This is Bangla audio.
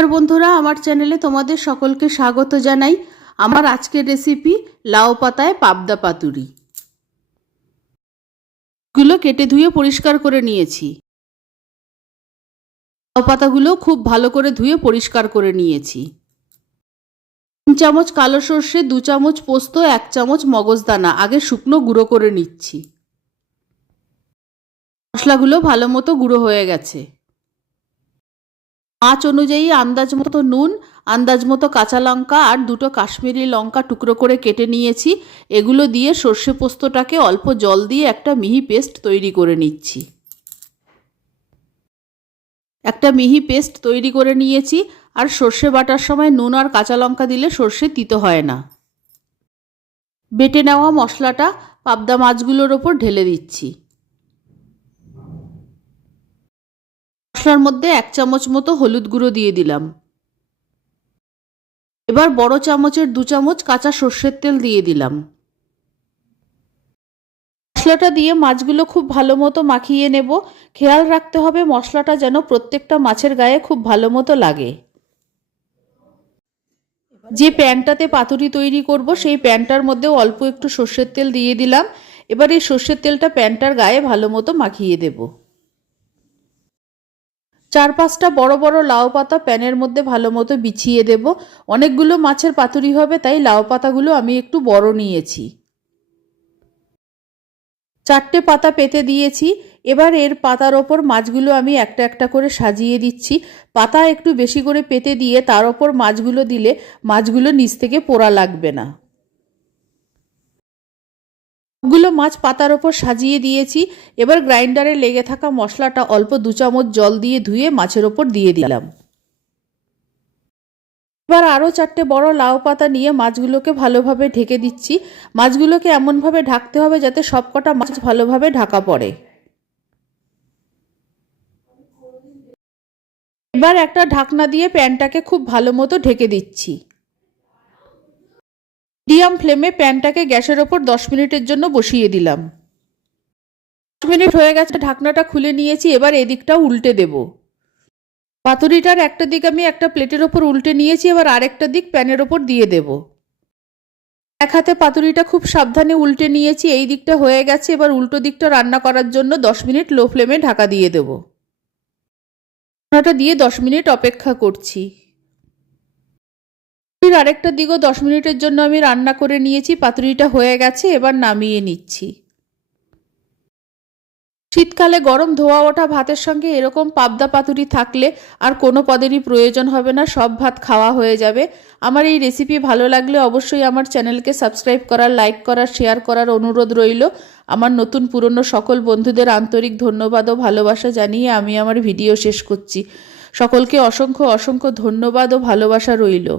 নমস্কার বন্ধুরা, আমার চ্যানেলে তোমাদের সকলকে স্বাগত জানাই। আমার আজকের রেসিপি লাউ পাতায় পাবদা পাতুরি। গুলো কেটে ধুয়ে পরিষ্কার করে নিয়েছি। লাউ পাতাগুলো খুব ভালো করে ধুয়ে পরিষ্কার করে নিয়েছি। তিন চামচ কালো সর্ষে, দু চামচ পোস্ত, এক চামচ মগজদানা আগে শুকনো গুঁড়ো করে নিচ্ছি। মশলাগুলো ভালো মতো গুঁড়ো হয়ে গেছে। মাছ অনুযায়ী আন্দাজ মতো নুন, আন্দাজ মতো কাঁচা লঙ্কা আর দুটো কাশ্মীরি লঙ্কা টুকরো করে কেটে নিয়েছি। এগুলো দিয়ে সর্ষে পোস্তটাকে অল্প জল দিয়ে একটা মিহি পেস্ট তৈরি করে নিচ্ছি। একটা মিহি পেস্ট তৈরি করে নিয়েছি আর সর্ষে বাটার সময় নুন আর কাঁচা লঙ্কা দিলে সর্ষে তিতো হয় না। বেটে নেওয়া মশলাটা পাবদা মাছগুলোর ওপর ঢেলে দিচ্ছি। মশলার মধ্যে এক চামচ মতো হলুদ গুঁড়ো দিয়ে দিলাম। এবার বড় চামচের দু চামচ কাঁচা সর্ষের তেল দিয়ে দিলাম। মশলাটা দিয়ে মাছগুলো খুব ভালো মতো মাখিয়ে নেব। খেয়াল রাখতে হবে মশলাটা যেন প্রত্যেকটা মাছের গায়ে খুব ভালো মতো লাগে। যে প্যানটাতে পাতুরি তৈরি করব, সেই প্যানটার মধ্যে অল্প একটু সর্ষের তেল দিয়ে দিলাম। এবার এই সর্ষের তেলটা প্যানটার গায়ে ভালো মতো মাখিয়ে দেবো। চার পাঁচটা বড় বড় লাউ পাতা প্যানের মধ্যে ভালো মতো বিছিয়ে দেব। অনেকগুলো মাছের পাতুরি হবে, তাই লাউ পাতাগুলো আমি একটু বড় নিয়েছি। চারটে পাতা পেতে দিয়েছি। এবার এর পাতার ওপর মাছগুলো আমি একটা একটা করে সাজিয়ে দিচ্ছি। পাতা একটু বেশি করে পেতে দিয়ে তার ওপর মাছগুলো দিলে মাছগুলো নিচ থেকে পোড়া লাগবে না। সবগুলো মাছ পাতার ওপর সাজিয়ে দিয়েছি। এবার গ্রাইন্ডারে লেগে থাকা মশলাটা অল্প দু চামচ জল দিয়ে ধুয়ে মাছের ওপর দিয়ে দিলাম। এবার আরও চারটে বড় লাউ পাতা নিয়ে মাছগুলোকে ভালোভাবে ঢেকে দিচ্ছি। মাছগুলোকে এমনভাবে ঢাকতে হবে যাতে সবকটা মাছ ভালোভাবে ঢাকা পড়ে। এবার একটা ঢাকনা দিয়ে প্যানটাকে খুব ভালো মতো ঢেকে দিচ্ছি। মিডিয়াম ফ্লেমে প্যানটাকে গ্যাসের ওপর দশ মিনিটের জন্য বসিয়ে দিলাম। দশ মিনিট হয়ে গেছে, ঢাকনাটা খুলে নিয়েছি, এবার এদিকটাও উল্টে দেব। পাতুরিটার একটা দিক আমি একটা প্লেটের ওপর উল্টে নিয়েছি, এবার আরেকটা দিক প্যানের ওপর দিয়ে দেব। এক হাতে পাতুরিটা খুব সাবধানে উল্টে নিয়েছি, এই দিকটা হয়ে গেছে, এবার উল্টো দিকটা রান্না করার জন্য দশ মিনিট লো ফ্লেমে ঢাকা দিয়ে দেব। ঢাকনাটা দিয়ে দশ মিনিট অপেক্ষা করছি। পাতুরির আরেকটা দিকও দশ মিনিটের জন্য আমি রান্না করে নিয়েছি, পাতুরিটা হয়ে গেছে, এবার নামিয়ে নিচ্ছি। শীতকালে গরম ধোয়া ওঠা ভাতের সঙ্গে এরকম পাবদা পাতুরি থাকলে আর কোনো পদেরই প্রয়োজন হবে না, সব ভাত খাওয়া হয়ে যাবে। আমার এই রেসিপি ভালো লাগলে অবশ্যই আমার চ্যানেলকে সাবস্ক্রাইব করার, লাইক করার, শেয়ার করার অনুরোধ রইল। আমার নতুন পুরনো সকল বন্ধুদের আন্তরিক ধন্যবাদ ও ভালোবাসা জানিয়ে আমি আমার ভিডিও শেষ করছি। সকলকে অসংখ্য অসংখ্য ধন্যবাদ ও ভালোবাসা রইল।